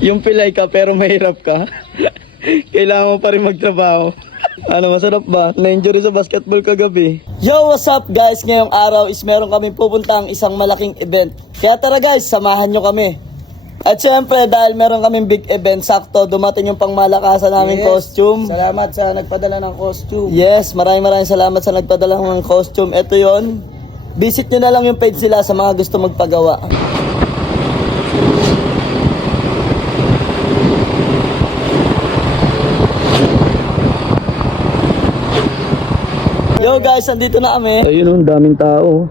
Yung pilay ka pero mahirap ka. Kailangan mo pa rin magtrabaho. Ano, masarap ba? Na-injury sa basketball kagabi. Yo, what's up guys? Ngayong araw is meron kami pupuntang isang malaking event. Kaya tara guys, samahan nyo kami. At syempre, dahil meron kaming big event, sakto, dumating yung pangmalakasan namin costume. Salamat sa nagpadala ng costume. Yes, maraming salamat sa nagpadala ng costume. Ito yon. Visit nyo na lang yung page sila sa mga gusto magpagawa. Yo guys, andito na kami. Ayun, ang daming tao.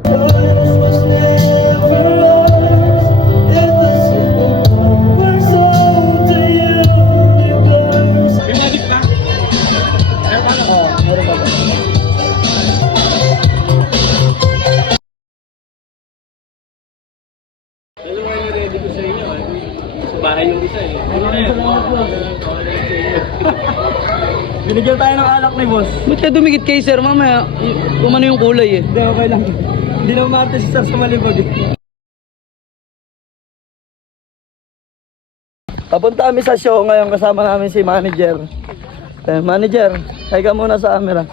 Ready ko sa inyo. Sa bahay yung isa eh. Binigyan tayo ng alak ni boss. Ba't ka dumikit kay sir? Mamaya, kung ano yung kulay eh. Hindi, okay lang. Hindi na umarte si sir sa malibag eh. Papunta kami sa show ngayon, kasama namin si manager. Manager, hay ka muna sa camera.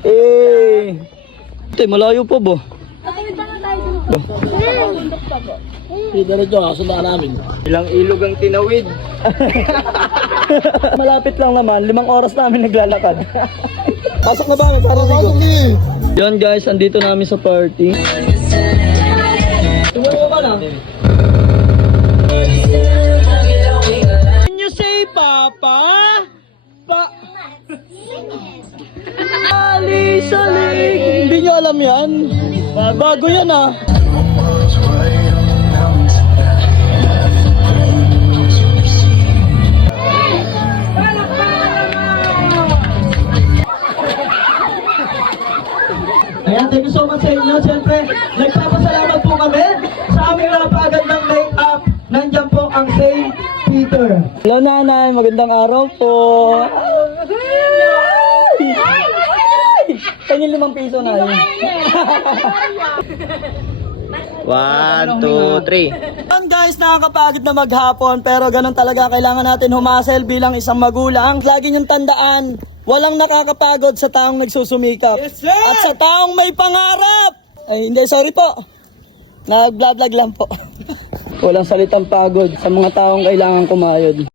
Eh, malayo po bo. Diretso, kasundan namin. Ilang ilog ang tinawid. Malapit lang naman, 5 oras namin naglalakad. Pasok na ba? Pasok ni. Yan guys, andito namin sa party. Tumuha ka na. Can you say Papa? Ali-salig. Hindi nyo alam yan? Bago yan ah. Ayan, thank you so much sa inyo. Siyempre, nagpapasalamat po kami sa aming napakagandang make-up. Nandiyan po ang St. Peter. Hello nanay, magandang araw po. Kanyang 5 piso na yun. 1, 2, 3. Yan guys, nakakapagod na maghapon pero ganun talaga, kailangan natin humasel bilang isang magulang. Lagi niyong tandaan, walang nakakapagod sa taong nagsusumikap. Yes, sir! At sa taong may pangarap. Ay hindi, sorry po. Nag-vlog lang po. Walang salitang pagod sa mga taong kailangan kumayod.